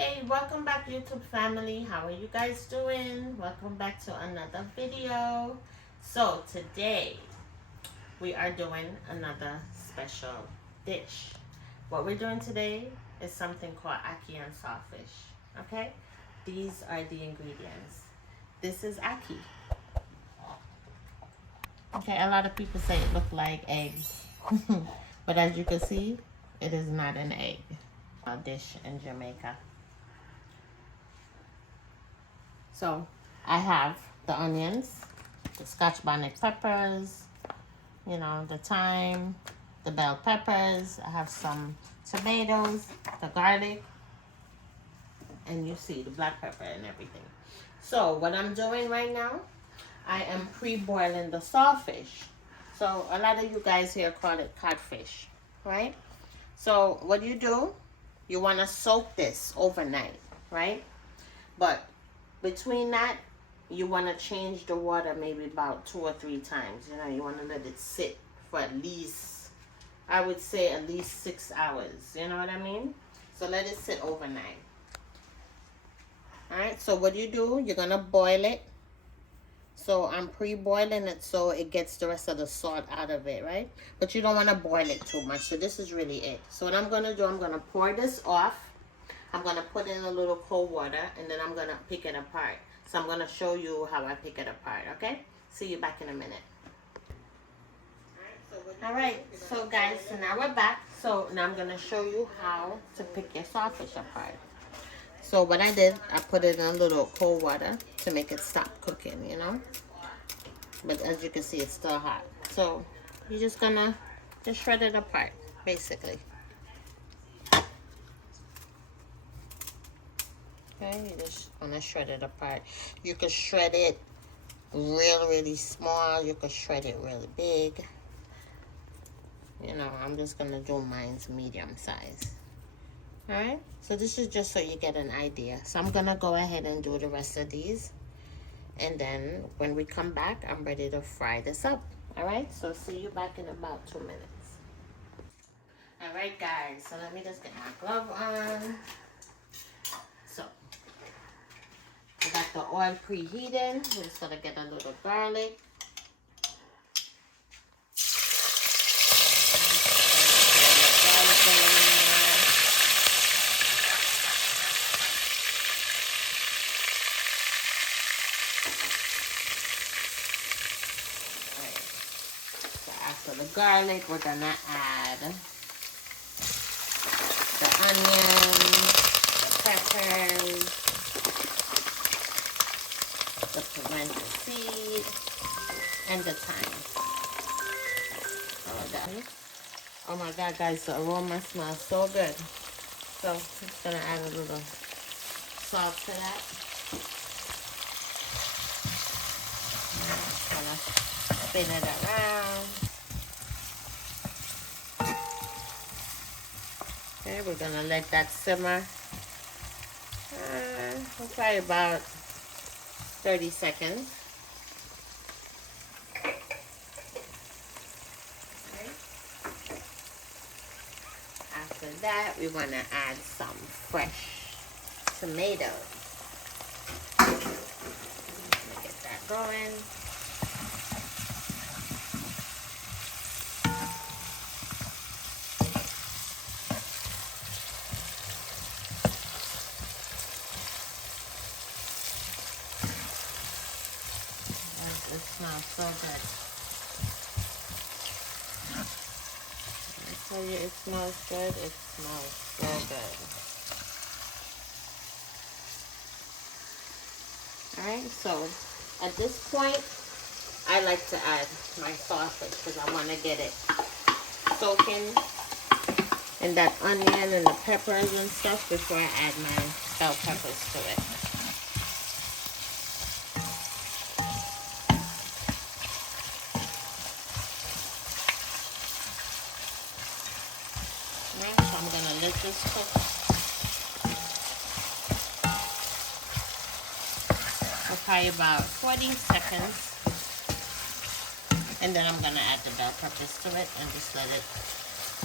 Hey, welcome back YouTube family. How are you guys doing? Welcome back to another video. So today we are doing another special dish. What we're doing today is something called ackee and saltfish. Okay, these are the ingredients. This is ackee. Okay, a lot of people say it looks like eggs, but as you can see, it is not an egg. A dish in Jamaica. So I have the onions, the scotch bonnet peppers, you know, the thyme, the bell peppers. I have some tomatoes, the garlic, and you see the black pepper and everything. So what I'm doing right now, I am pre-boiling the saltfish. So a lot of you guys here call it codfish, right? So what do, you want to soak this overnight, right? But between that, you want to change the water maybe about 2 or 3 times. You know, you want to let it sit for at least, I would say at least 6 hours. You know what I mean? So let it sit overnight. Alright, so what do, you're going to boil it. So I'm pre-boiling it so it gets the rest of the salt out of it, right? But you don't want to boil it too much. So this is really it. So what I'm going to do, I'm going to pour this off. I'm going to put in a little cold water and then I'm going to pick it apart. So I'm going to show you how I pick it apart, okay? See you back in a minute. Alright, so guys, so now we're back. So now I'm going to show you how to pick your saltfish apart. So what I did, I put it in a little cold water to make it stop cooking, you know? But as you can see, it's still hot. So you're just going to just shred it apart, basically. Okay, you just want to shred it apart. You can shred it really small. You can shred it really big. You know, I'm just going to do mine's medium size. Alright, so this is just so you get an idea. So I'm going to go ahead and do the rest of these. And then when we come back, I'm ready to fry this up. Alright, so see you back in about 2 minutes. Alright guys, so let me just get my glove on. So I got the oil preheating. We're just gonna get a little garlic. So after the garlic, we're gonna add the onions, the peppers, the pimento seed, and the thyme. Oh my god guys, the aroma smells so good. So I'm just gonna add a little salt to that. Just gonna spin it around. Okay, we're gonna let that simmer. We'll try about 30 seconds. After that, we want to add some fresh tomatoes. Get that going. It smells so good. I tell you, it smells good. It smells so good. Alright, so at this point, I like to add my saltfish because I want to get it soaking in that onion and the peppers and stuff before I add my bell peppers to it. Alright, so I'm going to let this cook for probably about 40 seconds. And then I'm going to add the bell peppers to it and just let it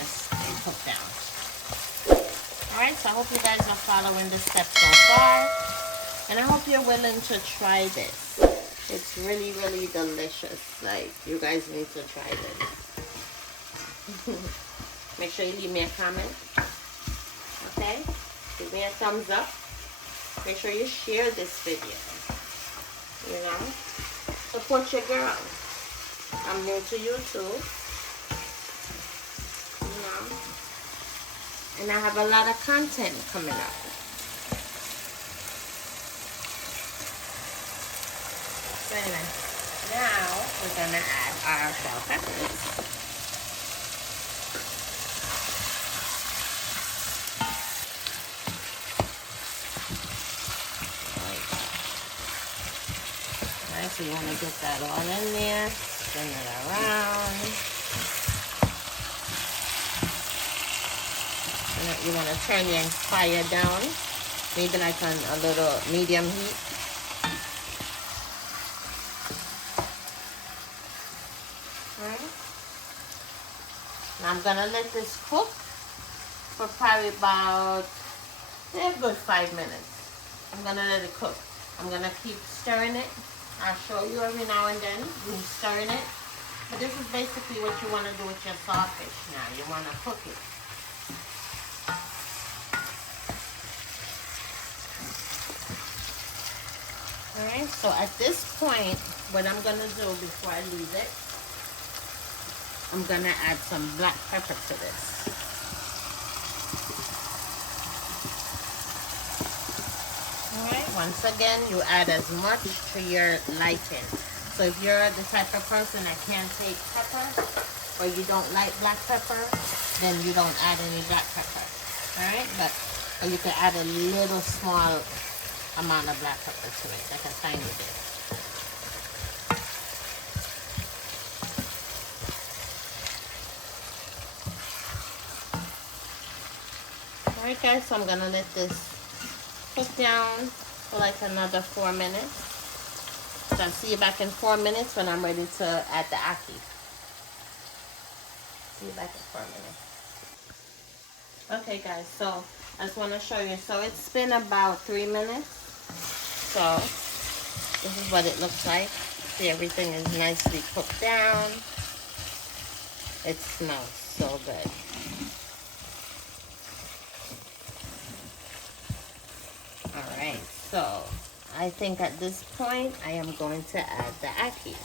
just cook down. Alright, so I hope you guys are following the steps so far. And I hope you're willing to try this. It's really, really delicious. Like, you guys need to try this. Make sure you leave me a comment. Okay? Give me a thumbs up. Make sure you share this video. You know? Support your girl. I'm new to YouTube. You know? And I have a lot of content coming up. So anyway, now we're gonna add our bell peppers. Alright, so you wanna get that all in there, spin it around. And you wanna turn your fire down, maybe like on a little medium heat. Now I'm gonna let this cook for probably about a good 5 minutes. I'm gonna let it cook. I'm gonna keep stirring it. I'll show you every now and then. You stirring it. But this is basically what you wanna do with your saltfish now. You wanna cook it. Alright, so at this point, what I'm gonna do before I leave it, I'm gonna add some black pepper to this. Alright, once again, you add as much to your liking. So if you're the type of person that can't take pepper, or you don't like black pepper, then you don't add any black pepper. Alright, or you can add a little small amount of black pepper to it, like a tiny bit. Alright guys, so I'm gonna let this cook down for like another 4 minutes. So I'll see you back in 4 minutes when I'm ready to add the ackee. See you back in 4 minutes. Okay guys, so I just want to show you. So it's been about 3 minutes. So this is what it looks like. See, everything is nicely cooked down. It smells so good. Alright, so I think at this point I am going to add the ackee.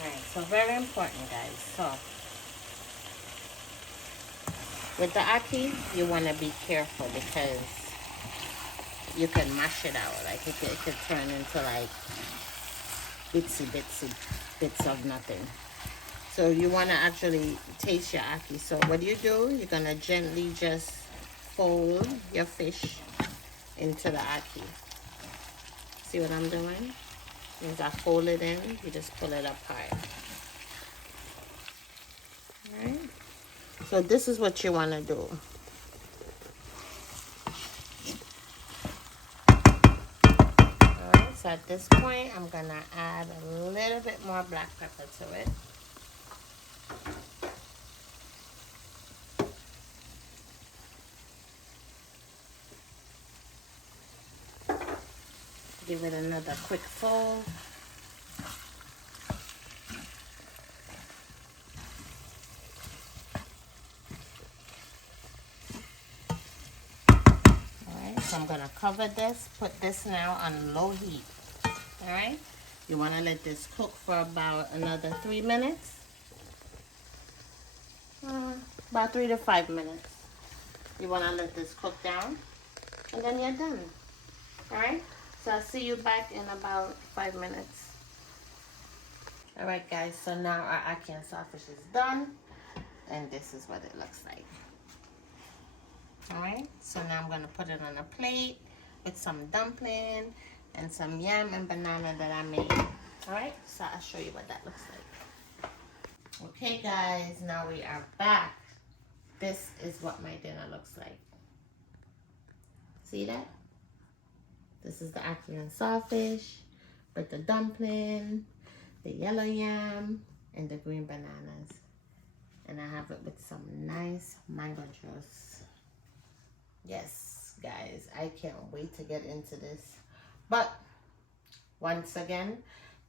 Alright, so very important guys. So with the ackee, you want to be careful because you can mash it out. Like it could turn into like bitsy bits of nothing. So you want to actually taste your ackee. So what do? You're going to gently just fold your fish into the ackee. See what I'm doing? As I fold it in, you just pull it apart. Alright? So this is what you want to do. Alright, so at this point, I'm going to add a little bit more black pepper to it. Give it another quick fold. So I'm gonna cover this, put this now on low heat. Alright? You wanna let this cook for about another 3 minutes. About 3 to 5 minutes. You wanna let this cook down, and then you're done. Alright? So I'll see you back in about 5 minutes. Alright guys, so now our ackee and saltfish is done, and this is what it looks like. Alright, so now I'm going to put it on a plate with some dumpling and some yam and banana that I made. Alright, so I'll show you what that looks like. Okay guys, now we are back. This is what my dinner looks like. See that? This is the ackee and saltfish with the dumpling, the yellow yam, and the green bananas. And I have it with some nice mango juice. Yes, guys, I can't wait to get into this. But once again,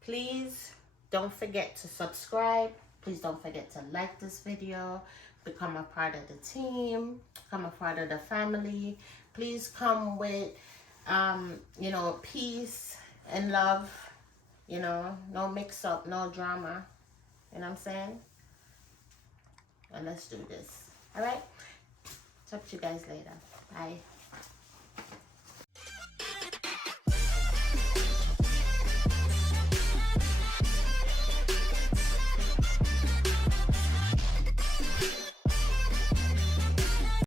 please don't forget to subscribe. Please don't forget to like this video, become a part of the team, become a part of the family. Please come with, you know, peace and love, you know, no mix up, no drama. You know what I'm saying? And let's do this. All right? Talk to you guys later. Bye.